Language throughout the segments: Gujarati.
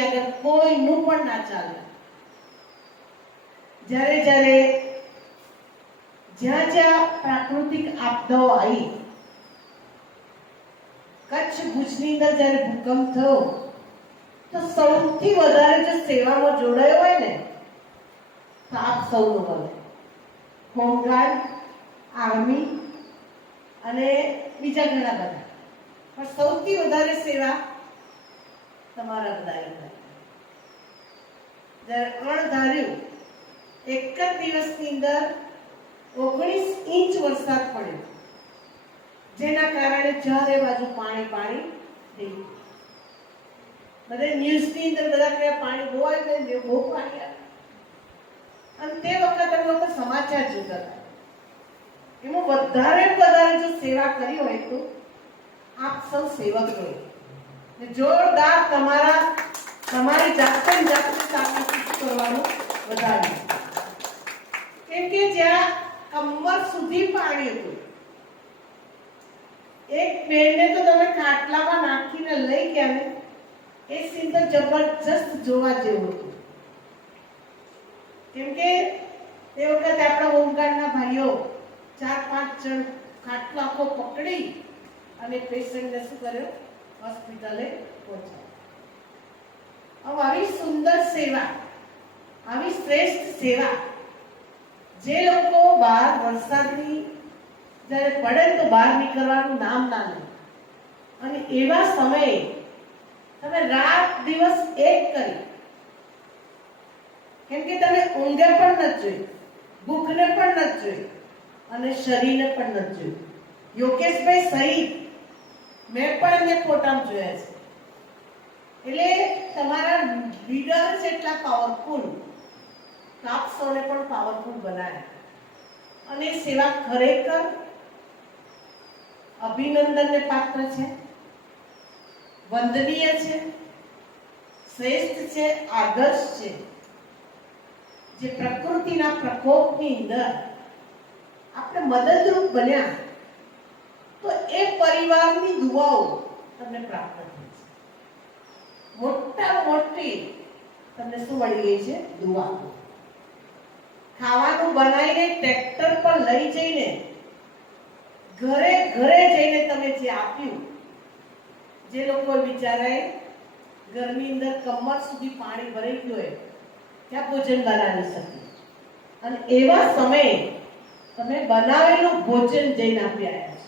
આગળ કોઈનું પણ ના ચાલે. જ્યારે જ્યારે જ્યાં જ્યાં પ્રાકૃતિક આપદાઓ આવી, કચ્છ ભુજની અંદર જ્યારે ભૂકંપ થયો તો સૌથી વધારે જે સેવામાં જોડાયો હોય ને તો આપ સૌનો બને. હોમગાર્ડ, આર્મી અને બીજા ઘણા બધા, પણ સૌથી વધારે સેવા તમારા બધાએ કરી. જ્યારે અણધાર્યું એક જ દિવસની અંદર 19 ઇંચ વરસાદ પડ્યો, જેના કારણે ચારે બાજુ પાણી પાણી થઈ ગયું. બધે ન્યૂઝની અંદર બધા કહે પાણી બહુ આવ્યું ને બહુ પાણી આવ્યું. અને તે વખતે અમે લોકો સમાચાર જોતા હતા. એમાં વધારે જો સેવા કરી હોય તો આપ સૌ સેવક હોય. જોરદાર તમારી જાતે સાબિત કરવાનું વધારે. કેમ કે જ્યાં કમર સુધી પાણી હતું, એક બેનને તો તમે ખાટલામાં નાખીને લઈ ગયા ને, એ સીન તો જબરજસ્ત જોવા જેવું હતું. કેમ કે તે વખતે આપણા હોમગાર્ડના ભાઈઓ 4-5 જણ ખાટલો આખો પકડી અને પેશન્ટને શું કર્યો, હોસ્પિટલે પહોંચાડ્યો. હવે આવી સુંદર સેવા, આવી શ્રેષ્ઠ સેવા જે લોકો બહાર વરસાદની જ્યારે પડે તો બહાર નીકળવાનું નામ ના લે, અને એવા સમયે તમે રાત દિવસ એક કરી, કેમ કે તમે ઊંઘે પણ નથી જોઈ, ભૂખને પણ નથી જોઈ અને શરીરને પણ નથી જોયું. યોગેશભાઈ સહિત મેં પણ એમને ફોટામાં જોયા છે. એટલે તમારા લીડર્સ એટલા પાવરફુલ, આપ સૌને પણ પાવરફુલ બનાવે. અને સેવા ખરેખર અભિનંદનને પાત્ર છે, વંદનીય છે, શ્રેષ્ઠ છે, આદર્શ છે. જે પ્રકૃતિના પ્રકોપની અંદર આપણે મદદરૂપ બન્યા તો એ પરિવારની દુઆઓ તમને પ્રાપ્ત થઈ છે. મોટા મોટી તમને શું મળી ગઈ છે? દુઆ. ખાવાનું બનાવીને ટ્રેક્ટર પર લઈ જઈને ઘરે ઘરે જઈને તમે જે આપ્યું, જે લોકો બિચારાએ ઘરની અંદર કમર સુધી પાણી ભરાઈ ગયું હોય ત્યાં ભોજન બનાવી શકે, અને એવા સમયે તમે બનાવેલું ભોજન જઈને આપી આવ્યા છે.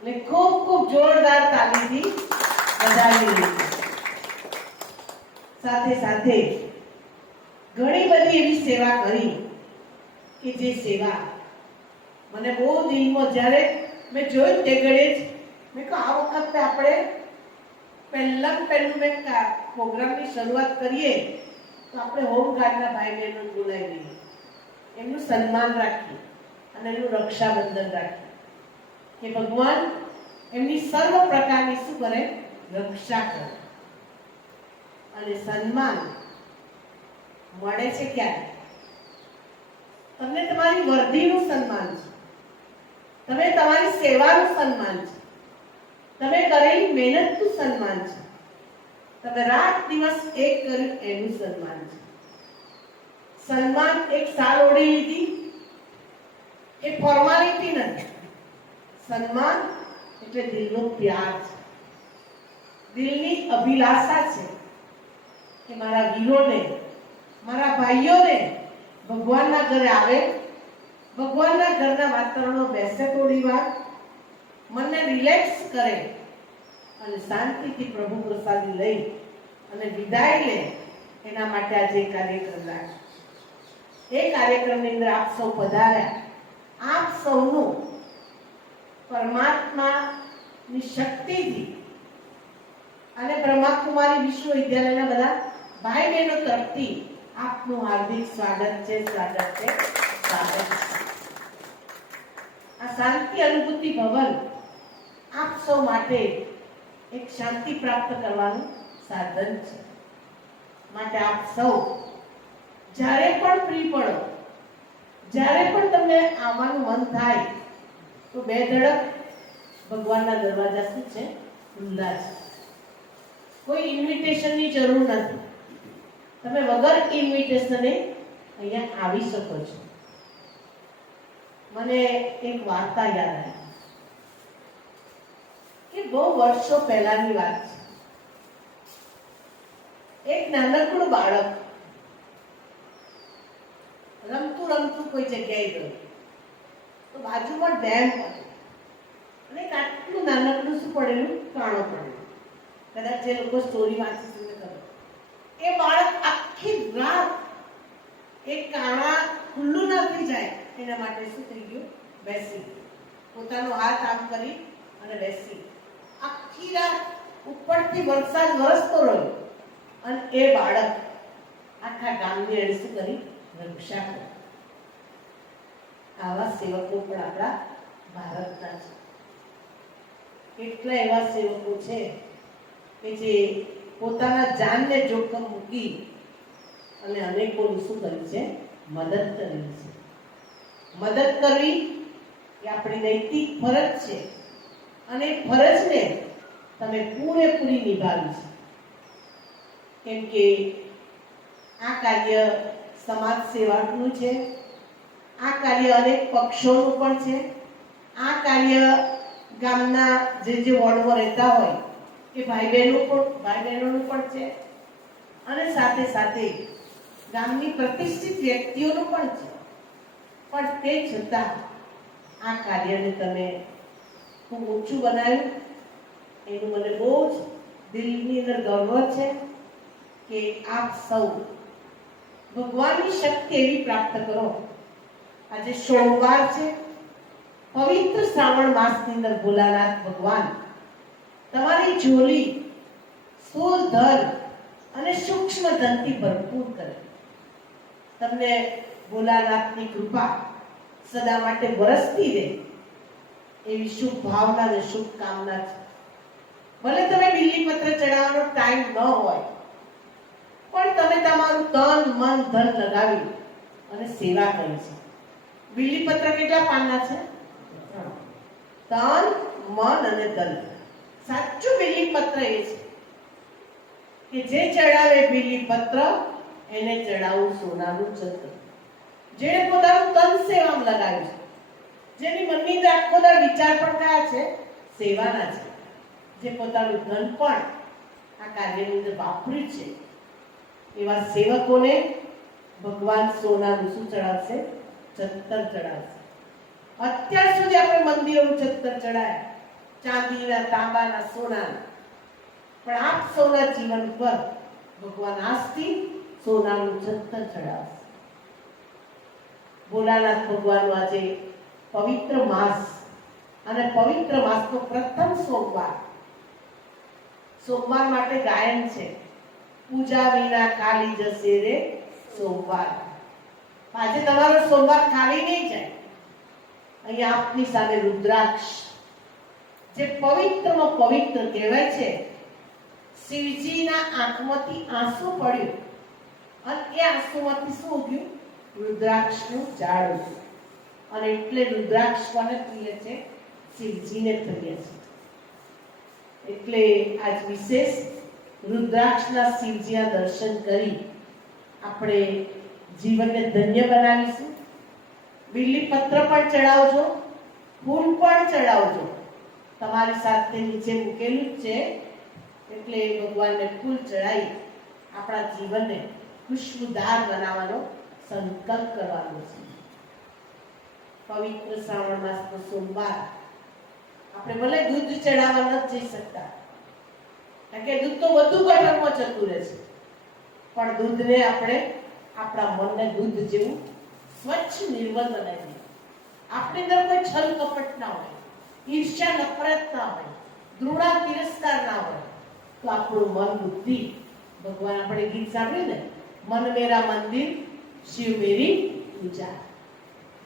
એટલે ખૂબ ખૂબ જોરદાર તાલીથી વધાવી રહી છે. સાથે સાથે ઘણી બધી એવી સેવા કરી કે જે સેવા મને બહુ દિલમાં, જ્યારે મેં જોયું તે ઘડીએ જ મેં કહ્યું આ વખતે આપણે પહેલું મેં પ્રોગ્રામની શરૂઆત કરીએ તો આપણે હોમગાર્ડના ભાઈ બહેનો બોલાવી લઈએ, એમનું સન્માન રાખીએ અને એનું રક્ષાબંધન રાખીએ કે ભગવાન એમની સર્વ પ્રકારની શું કરે? રક્ષા કરે. અને સન્માન મળે છે ક્યારે? તમને તમારી વર્ધીનું સન્માન છે, તમે તમારી સેવાનું સન્માન છે, તમે કરેલી મહેનતનું સન્માન છે, તમે રાત દિવસ એક કર્યું એનું સન્માન છે. સન્માન એક સાલ ઓઢી લીધી એ ફોર્માલિટી નથી. સન્માન એટલે દિલનો પ્યાર છે, દિલની અભિલાષા છે કે મારા વીરોને, મારા ભાઈઓને ભગવાનના ઘરે આવે, ભગવાનના ઘરના વાતાવરણમાં બેસે, થોડી વાર મનને રિલેક્સ કરે અને શાંતિથી પ્રભુ પ્રસાદી લઈ અને વિદાય લે. એના માટે આજે કાર્યક્રમ રાખ્યો. એ કાર્યક્રમની અંદર આપ સૌ પધાર્યા. આપ સૌનું પરમાત્માની શક્તિથી અને બ્રહ્માકુમારી વિશ્વવિદ્યાલયના બધા ભાઈ બહેનો તરફથી આપનું હાર્દિક સ્વાગત છે, સ્વાગત છે, સ્વાગત છે. આ શાંતિ અનુભૂતિ ભવન આપ સૌ માટે એક શાંતિ પ્રાપ્ત કરવાનું સાધન છે. માટે આપ સૌ જ્યારે પણ ફ્રી પડો, જ્યારે પણ તમને આવવાનું મન થાય તો બે ધડક ભગવાનના દરવાજા શું છે? ખુલ્લા છે. કોઈ ઇન્વિટેશનની જરૂર નથી. તમે વગર ઇન્વિટેશને અહીંયા આવી શકો છો. મને એક વાર્તા યાદ આવી કે બહુ વર્ષો પહેલાની વાત છે. એક નાનકડું બાળક રમતું રમતું કોઈ જગ્યાએ ગયું તો બાજુમાં ડેમ હતો અને એક આટલું નાનકડું શું પડેલું, કાણો પડેલું. કદાચ જે લોકો સ્ટોરી વાંચી છે ખબર, એ બાળક આખી રાત એ કાણા ખુલ્લું ના થઈ જાય એના માટે શું થઈ ગયું, બેસી પોતાનો હાથ આમ કરી અને બેસી આખી રાત ઉપરથી વરસાદ વરસતો રહ્યો અને એ બાળક આખા ગામની એને શું કરી, રક્ષા કરી. આવા સેવકો પણ આપણા ભારતના છે. કેટલા એવા સેવકો છે કે જે પોતાના જાનને જોખમ મૂકી અને અનેકોની શું કરી છે, મદદ કરી છે. મદદ કરવી એ આપણી નૈતિક ફરજ છે અને ફરજને તમે પૂરેપૂરી નિભાવી છે. કેમ કે આ કાર્ય સમાજ સેવાનું છે, આ કાર્ય અનેક પક્ષોનું પણ છે, આ કાર્ય ગામના જે વોર્ડમાં રહેતા હોય એ ભાઈ બહેનોનું પણ છે અને સાથે સાથે ગામની પ્રતિષ્ઠિત વ્યક્તિઓનું પણ છે. પણ તે છતાં આ કાર્યને તમે ખૂબ ઊંચું બનાવ્યું, એનું મને બહુ જ દિલની અંદર ગર્વ છે કે આપ સૌ ભગવાનની શક્તિ એવી પ્રાપ્ત કરો. આજે સોમવાર છે, પવિત્ર શ્રાવણ માસની અંદર ભોલાનાથ ભગવાન તમારી ઝોલી સ્થૂળ ધન અને સૂક્ષ્મ ધનથી ભરપૂર કરે. તમને ભોલાનાથની કૃપા સદા માટે વરસતી રહે એવી શુભ ભાવના અને શુભકામના છે. ભલે તમે બીલીપત્ર ચડાવવાનો ટાઈમ ન હોય પણ તમે તમારું તન મન ધન લગાવી અને સેવા કરી છે. બીલીપત્ર કેટલા પાનના છે? તન મન અને ધન. સાચું બીલીપત્ર એ છે કે જે ચડાવે બીલીપત્ર એને ચડાવું સોનાનું છત્ર. જેણે પોતાનું તન સેવામાં લગાવ્યું છે, જેની મનની અંદર આખો દાડો વિચાર પણ કયા છે? સેવાના છે. જે પોતાનું ધન પણ આ કાર્યની અંદર વાપર્યું છે, એવા સેવકોને ભગવાન સોનાનું શું ચડાવશે? છત્તર ચડાવશે. અત્યાર સુધી આપણે મંદિરોનું છત્તર ચડાય, ચાંદીના, તાંબાના, સોનાના, પણ આપ સૌના જીવન પર ભગવાન આજથી સોનાનું છત્તર ચડાવશે. ભોલાનાથ ભગવાનનો આજે પવિત્ર માસ અને પવિત્ર માસનો પ્રથમ સોમવાર. સોમવાર માટે ગાયન છે, પૂજા વિના ખાલી જશે રે સોમવાર. આજે તમારો સોમવાર ખાલી નહીં જાય. અહીંયા આપની સામે રુદ્રાક્ષ, જે પવિત્રમાં પવિત્ર કહેવાય છે. શિવજીના આંખમાંથી આંસુ પડ્યું અને એ આંસુમાંથી શું ઉગ્યું? રુદ્રાક્ષનું ઝાડ ઉગ્યું. અને એટલે રુદ્રાક્ષ કોને પ્રિય છે? શિવજીને પ્રિય છે. એટલે આજ વિશેષ રુદ્રાક્ષના શિવજીના દર્શન કરી આપણે જીવનને ધન્ય બનાવીશું. બીલીપત્ર પણ ચડાવજો, ફૂલ પણ ચડાવજો. તમારી સાથે નીચે મૂકેલું જ છે, એટલે ભગવાનને ફૂલ ચડાવી આપણા જીવનને ખુશબુદાર બનાવવાનો સંકલ્પ કરવાનો છે. પવિત્ર શ્રાવણ માસનો સોમવાર આપણે ભલે દૂધ ચડાવવા નથી જઈ શકતા, કારણ કે દૂધ તો બધું ગટરમાં જતું રહે છે, પણ દૂધને આપણે આપણા મનને દૂધ જેવું સ્વચ્છ નિર્મળ બનાવી દઈએ. આપણી અંદર કોઈ છલ કપટ ના હોય, ઈર્ષ્યા નફરત ના હોય, દ્રુણા તિરસ્કાર ના હોય, તો આપણું મન બુદ્ધિ, ભગવાન આપણે ગીત સાંભળ્યું ને, મન મેરા મંદિર શિવ મેરી પૂજા.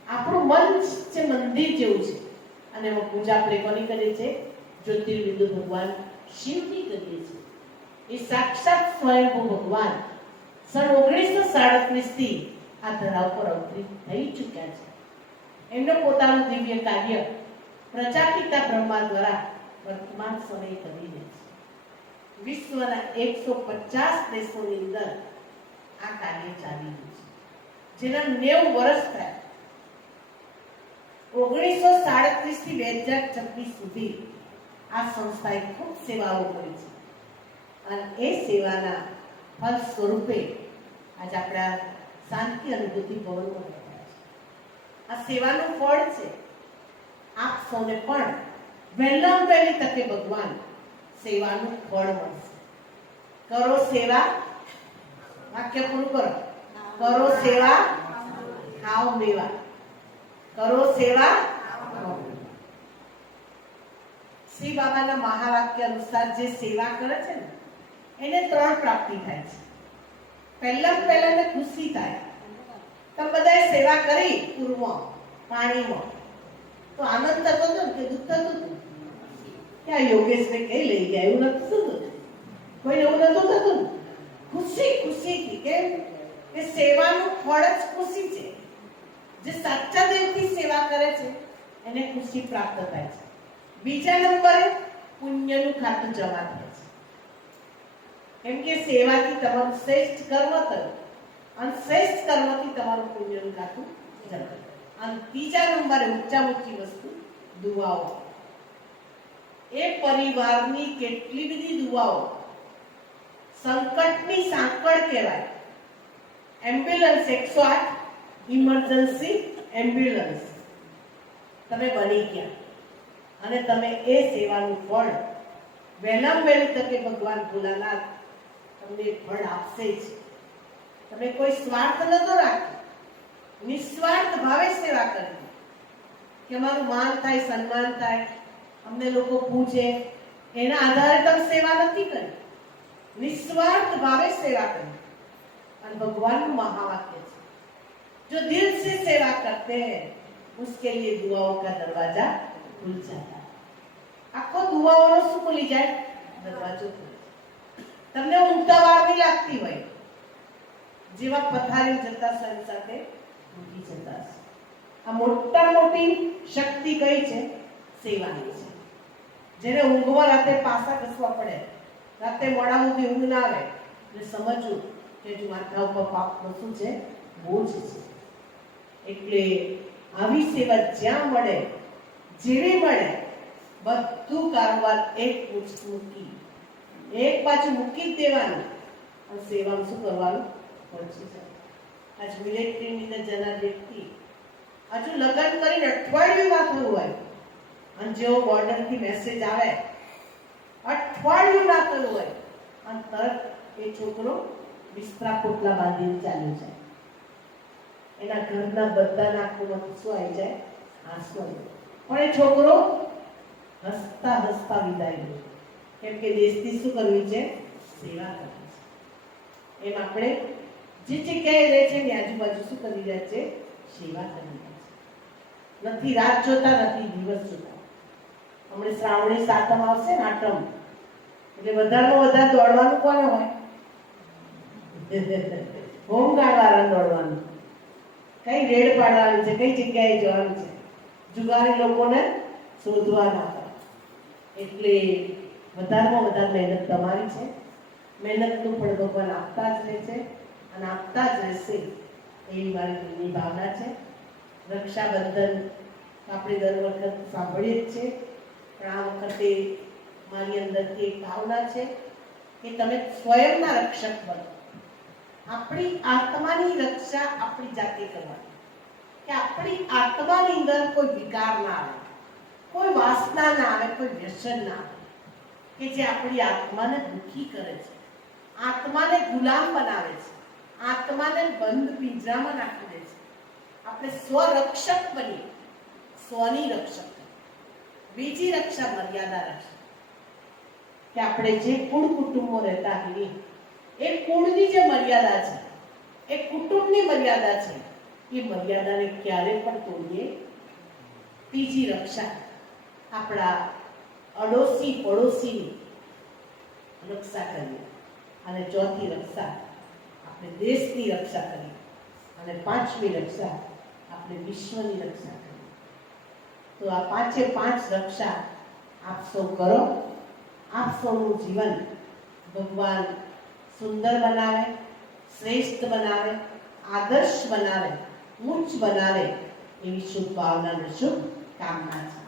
આપણું મન છે મંદિર જેવું છે અને એમાં પૂજા આપણે કોની કરીએ છીએ? જ્યોતિર્બિંદુ ભગવાન શિવની કરીએ છીએ. એ સાક્ષાત સ્વયંભૂ ભગવાન સન 1937 થી આ ધરા ઉપર અવતરિત થઈ ચૂક્યા છે. એમનો પોતાનું દિવ્ય કાર્ય પ્રજાપિતા બ્રહ્મા દ્વારા વર્તમાન સમયે કરી રહે છે. વિશ્વના 150 દેશોની અંદર આ કાર્ય ચાલી રહ્યું છે, જેના 90 વર્ષ થયા. 1937 થી 2026 સુધી આ સંસ્થાએ ખૂબ સેવાઓ કરી છે અને એ સેવાના ફળ સ્વરૂપે આજે આપણા શાંતિ અનુભૂતિ ભવનમાં બેઠા છે. આ સેવાનું ફળ છે. આપ સૌને પણ વહેલામાં વહેલી તકે ભગવાન સેવાનું ફળ મળશે. કરો સેવા, વાક્ય પૂરું કરો. કરો સેવા, ખાઓ મેવા. કરો સેવા. શ્રી બાબાના મહાવાક્ય અનુસાર જે સેવા કરે છે ને એને 3 પ્રાપ્તિ થાય છે. પહેલા ને ખુશી થાય. તમે બધાએ સેવા કરી પૂરમાં, પાણીમાં, તો આનંદ થતો હતો ને કે દુઃખ થતું હતું કે આ યોગેશને કઈ લઈ ગયા, એવું નતું થતું. કોઈ એવું નતું થતું. ખુશી ખુશીથી. કેમ કે સેવાનું ફળ જ ખુશી છે. જે સાચા દિલથી સેવા કરે છે એને ખુશી પ્રાપ્ત થાય છે. બીજા નંબરે પુણ્યનું ખાતું જમા થાય છે. કેમ કે સેવાથી તમારું શ્રેષ્ઠ કર્મ થયું અને શ્રેષ્ઠ કર્મથી તમારું પુણ્યનું ખાતું જમા થાય. અને ત્રીજા નંબરે ઊંચામાં ઊંચી વસ્તુ દુઆઓ. એ પરિવારની કેટલી બધી દુઆઓ. સંકટની સાંકળ કહેવાય. એમ્બ્યુલન્સ 108 ઇમરજન્સી એમ્બ્યુલન્સ તમે બની ગયા અને તમે એ સેવાનું ફળ વહેલામાં વહેલી તકે ભગવાન ભોલાનાથ તમને ફળ આપશે જ. તમે કોઈ સ્વાર્થ નતો રાખ્યો, નિસ્વાર્થ ભાવે સેવા કરી કે અમારું માન થાય, સન્માન થાય, અમને લોકો પૂછે, એના આધારે તમે સેવા નથી કરી. નિસ્વાર્થ ભાવે સેવા કરી. અને ભગવાનનું મહાવાક્ય છે, जो दिल से सेवा करते हैं उसके लिए दुआओं का दरवाजा खुल जाता है. આખો દુઆઓનો શું ખુલી જાય? દરવાજો ખુલી જાય. તમને ઊંઘતા વાર નહીં લાગતી હોય, જેવા પથારી જતા સન સાથે ઊંઘી જતા હશે. આ મોટા મોટી શક્તિ કઈ છે? સેવાની છે. જેને ઊંઘવા રાતે પાસા ઘસવા પડે, રાતે મોડા સુધી ઊંઘ ના આવે, એટલે સમજવું કે જો માથા ઉપર પાપનું શું છે? બોજ છે. એટલે આવી સેવા જ્યાં મળે, જેવી મળે, બધું કારોબાર એક મૂકી, એક બાજુ મૂકી જ દેવાનું અને સેવામાં શું કરવાનું? પહોંચી જાય. આજ મિલિટરીની અંદર જનાર વ્યક્તિ હજુ લગ્ન કરીને અઠવાડિયું ના થયું હોય અને જેવો બોર્ડરથી મેસેજ આવે, અઠવાડિયું ના થયું હોય અને તરત એ છોકરો બિસ્તરા પોટલા બાંધીને ચાલ્યો જાય. એના ઘરના બધાના આંખોમાં શું આવી જાય? આંસુ આવી જાય. પણ એ છોકરો હસતા હસતા વિદાય ગયો. કેમ કે દેશની શું કરવી છે? સેવા કરવી છે. એમ આપણે જે જગ્યાએ રહે છે એની આજુબાજુ શું કરી રહ્યા છે? સેવા કરી રહ્યા છે. નથી રાત જોતા, નથી દિવસ જોતા. હમણાં શ્રાવણી સાતમ આવશે ને, આઠમ, એટલે વધારેમાં વધારે દોડવાનું કોને હોય? હોમગાર્ડ વાળાને દોડવાનું. કઈ રેડ પાડવાની છે, કઈ જગ્યાએ જવાનું છે, જુગારી લોકોને શોધવાના હતા. એટલે વધારેમાં વધારે મહેનત તમારી છે. મહેનતનું ફળ ભગવાન આપતા જ રહે છે અને આપતા જ રહેશે એવી મારી દિલની ભાવના છે. રક્ષાબંધન આપણે દર વખત સાંભળીએ જ છે, પણ આ વખતે મારી અંદરથી એક ભાવના છે કે તમે સ્વયંના રક્ષક બનો. આપણી આત્માની રક્ષા આપણી જાતે કરવાની, કે આપણી આત્માની અંદર કોઈ વિકાર ના આવે, કોઈ વાસના ના આવે, કોઈ વ્યસન ના આવે કે જે આપણી આત્માને દુઃખી કરે છે, આત્માને ગુલામ બનાવે છે, આત્માને બંધ પિંજરામાં નાખી દે છે. આપણે સ્વરક્ષક બની, સ્વની રક્ષક. બીજી રક્ષા મર્યાદા રક્ષા, કે આપણે જે કુળ કુટુંબમાં રહેતા હોઈએ એ કુળની જે મર્યાદા છે, એ કુટુંબની મર્યાદા છે, એ મર્યાદાને ક્યારે પણ તોડીએ. ત્રીજી રક્ષા આપણા અડોશી પડોશીની રક્ષા કરીએ. અને ચોથી રક્ષા આપણે દેશની રક્ષા કરીએ. અને પાંચમી રક્ષા આપણે વિશ્વની રક્ષા કરીએ. તો આ પાંચે પાંચ રક્ષા આપ સૌ કરો. આપ સૌનું જીવન ભગવાન સુંદર બનાવે, શ્રેષ્ઠ બનાવે, આદર્શ બનાવે, ઉચ્ચ બનાવે એવી શુભ ભાવના અને શુભ કામના છે.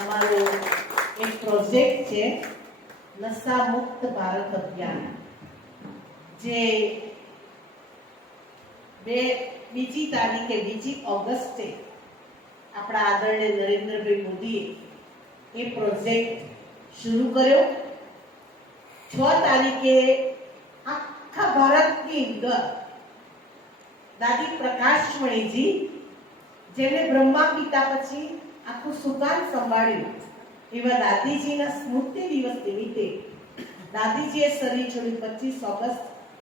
અમારો એક પ્રોજેક્ટ છે નશા મુક્ત ભારત અભિયાન, જે બીજી તારીખે 2 ઓગસ્ટે આપણા આદરણીય નરેન્દ્રભાઈ મોદીએ એ પ્રોજેક્ટ શરૂ કર્યો. 6 તારીખે આખા ભારતની અંદર દાદી પ્રકાશમણીજી, જેને બ્રહ્મા પિતા પછી આખું સુકાન સંભાળ્યું, એવા દાદીજીના સ્મૃતિ દિવસ નિમિત્તે દાદીજીએ શરીર છોડ્યું 25 ઓગસ્ટ